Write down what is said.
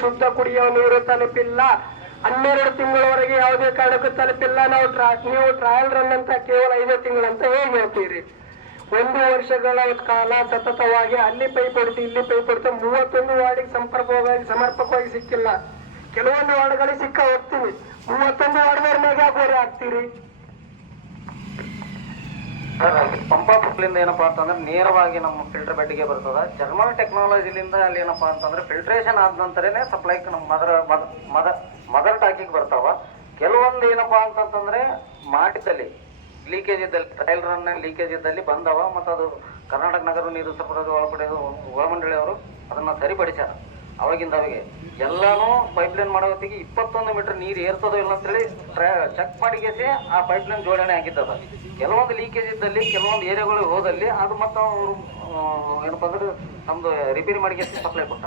ಶುದ್ಧ ಕುಡಿಯುವ ನೀರು ತಲುಪಿಲ್ಲ. 12 ತಿಂಗಳವರೆಗೆ ಯಾವುದೇ ಕಾರಣಕ್ಕೂ ತಲುಪಿಲ್ಲ. ನೀವು ಟ್ರಯಲ್ ರನ್ ಅಂತ ಕೇವಲ 5 ತಿಂಗಳಂತ ಹೇಗೆ ಹೇಳ್ತೀರಿ? 1 ವರ್ಷಗಳ ಕಾಲ ಸತತವಾಗಿ ಅಲ್ಲಿ ಪೈಪ್ ಹೊಡಿತು ಇಲ್ಲಿ ಪೈಪ್ ಹೊಡಿತು 31 ವಾರ್ಡಿಗೆ ಸಮರ್ಪಕವಾಗಿ ಸಿಕ್ಕಿಲ್ಲ. ಕೆಲವೊಂದು ವಾರ್ಡ್ಗಳಿಗೆ ಸಿಕ್ಕ ಹೋಗ್ತೀವಿ. 31 ವಾರ್ಡ್ಗಳ ಮೇಲೆ ಗೋರೆ ಹಾಕ್ತೀರಿ. ಪಂಪ ಪುಕ್ಲಿಂದ ಏನಪ್ಪಾ ಅಂತಂದ್ರೆ ನೇರವಾಗಿ ನಮ್ಮ ಫಿಲ್ಟರ್ ಬೆಡ್ಗೆ ಬರ್ತದ. ಜರ್ಮನ್ ಟೆಕ್ನಾಲಜಿಲಿಂದ ಅಲ್ಲಿ ಏನಪ್ಪಾ ಅಂತಂದ್ರೆ ಫಿಲ್ಟ್ರೇಷನ್ ಆದ ನಂತರನೇ ಸಪ್ಲೈಕ್ ನಮ್ಮ ಮದರ್ ಟಾಕಿಗೆ ಬರ್ತಾವ. ಕೆಲವೊಂದು ಏನಪ್ಪಾ ಅಂತಂದ್ರೆ ಮಾಡಿದಲ್ಲಿ ಲೀಕೇಜ್ ಇದ್ದಲ್ಲಿ ಟ್ರಯಲ್ ರನ್ ಲೀಕೇಜ್ ಇದ್ದಲ್ಲಿ ಬಂದವ. ಮತ್ತು ಅದು ಕರ್ನಾಟಕ ನಗರ ನೀರು ಸರಬರಾಜು ಒಳಮಂಡಳಿಯವರು ಅದನ್ನ ಸರಿಪಡಿಸ್ಯಾರ. ಅವಾಗಿಂದ ಅವಿಗೆ ಎಲ್ಲಾನು ಪೈಪ್ಲೈನ್ ಮಾಡೋ ಹೊತ್ತಿಗೆ 21 ಮೀಟರ್ ನೀರು ಏರ್ತದೋ ಇಲ್ಲ ಅಂತೇಳಿ ಚೆಕ್ ಮಾಡಿಗೆಸಿ ಆ ಪೈಪ್ಲೈನ್ ಜೋಡಣೆ ಆಗಿದ್ದದ. ಕೆಲವೊಂದು ಲೀಕೇಜ್ ಇದ್ದಲ್ಲಿ ಕೆಲವೊಂದು ಏರಿಯಾಗಳಿಗೆ ಹೋದಲ್ಲಿ ಅದು ಮತ್ತು ಅವರು ಏನಪ್ಪಾ ಅಂದ್ರೆ ನಮ್ದು ರಿಪೇರಿ ಮಾಡಿಗೆಸಿ ಸಪ್ಲೈ ಕೊಟ್ಟ.